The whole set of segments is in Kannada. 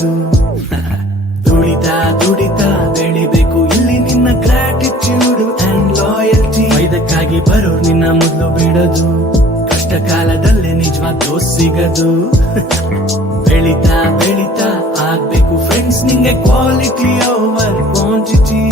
ಸಿಗದು. ದುಡಿತಾ ದುಡಿತಾ ಬೆಳಿಬೇಕು ಇಲ್ಲಿ ನಿನ್ನ ಗ್ರಾಟಿಟ್ಯೂಡ್ ಅಂಡ್ ಲಾಯಲ್ಟಿ. ಇದಕ್ಕಾಗಿ ಬರೋ ನಿನ್ನ ಮೊದಲು ಬಿಡದು, ಕಷ್ಟ ಕಾಲದಲ್ಲೇ ನಿಜವಾದ ದೋಸ್ತ್ ಸಿಗದು. ಬೆಳಿತಾ ಬೆಳಿತಾ ಆಗ್ಬೇಕು ಫ್ರೆಂಡ್ಸ್ ನಿಂಗೆ ಕ್ವಾಲಿಟಿ ಓವರ್ ಕ್ವಾಂಟಿಟಿ.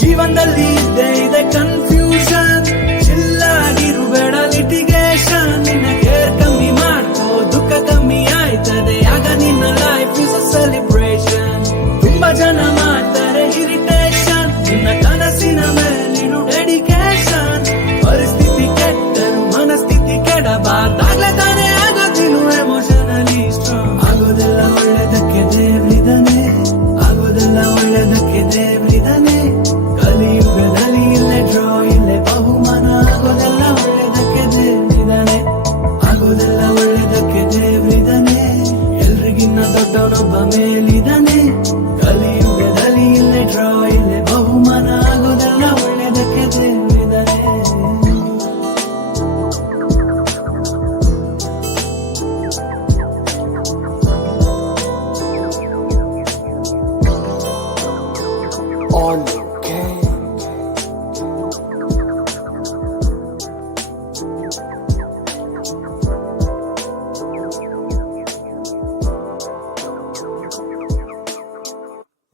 ಜೀವನದಲ್ಲಿ ಇದ್ದೇ ಇದೆ ಕನ್ಫ್ಯೂಷನ್, ಚಿಲ್ಲಾಗಿರುಬೇಡ ಲಿಟಿಗೇಷನ್. ನಿನ್ನ ಕೇರ್ ಕಮ್ಮಿ ಮಾಡ್ಕೋ, ದುಃಖ ಕಮ್ಮಿ ಆಯ್ತದೆ ಆಗ ನಿನ್ನ ಲೈಫ್ ಇಸ್ ಅ ಸೆಲಿಬ್ರೇಷನ್. ತುಂಬಾ ಜನ ಮಾಡ್ತಾರೆ ಇರಿಟೇಷನ್, ನಿನ್ನ ಕನಸಿನ ಮೇಲಿಡು ಡೆಡಿಕೇಶನ್. ಪರಿಸ್ಥಿತಿ ಕೆಟ್ಟರು ಮನಸ್ಥಿತಿ ಕೆಡಬಾರ್ದಾಗ್ಲೇ ತಾನೇ ಆಗೋದಿನು ಎಮೋಷನಲಿ ಸ್ಟ್ರಾಂಗ್. ಆಗೋದೆಲ್ಲ ಒಳ್ಳೆದಕ್ಕೆ ದೇವ್ರಿದಾನೆ, ಆಗೋದೆಲ್ಲ ಒಳ್ಳೆದಕ್ಕೆ ದೇವ್ರಿದಾನೆ. ಕಲಿಯುಗದಲ್ಲಿ ಇಲ್ಲೇ ಡ್ರಾ ಇಲ್ಲೇ ಬಹುಮಾನ. ಆಗೋದೆಲ್ಲ ಒಳ್ಳೆದಕ್ಕೆ ದೇವ್ರಿದಾನೆ, ಆಗೋದೆಲ್ಲ ಒಳ್ಳೆದಕ್ಕೆ ದೇವ್ರಿದಾನೆ. ಎಲ್ರಿಗಿನ್ನ ದೊಡ್ಡವನೊಬ್ಬ ಮೇಲಿದಾನೆ. ಕಲಿಯುಗದಲ್ಲಿ ಇಲ್ಲೇ ಡ್ರಾ ಇಲ್ಲೇ ಬಹುಮಾನ. ಆಗೋದೆಲ್ಲ ಒಳ್ಳೆದಕ್ಕೆ ದೇವ್ರಿದಾನೆ.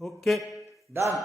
Okay done.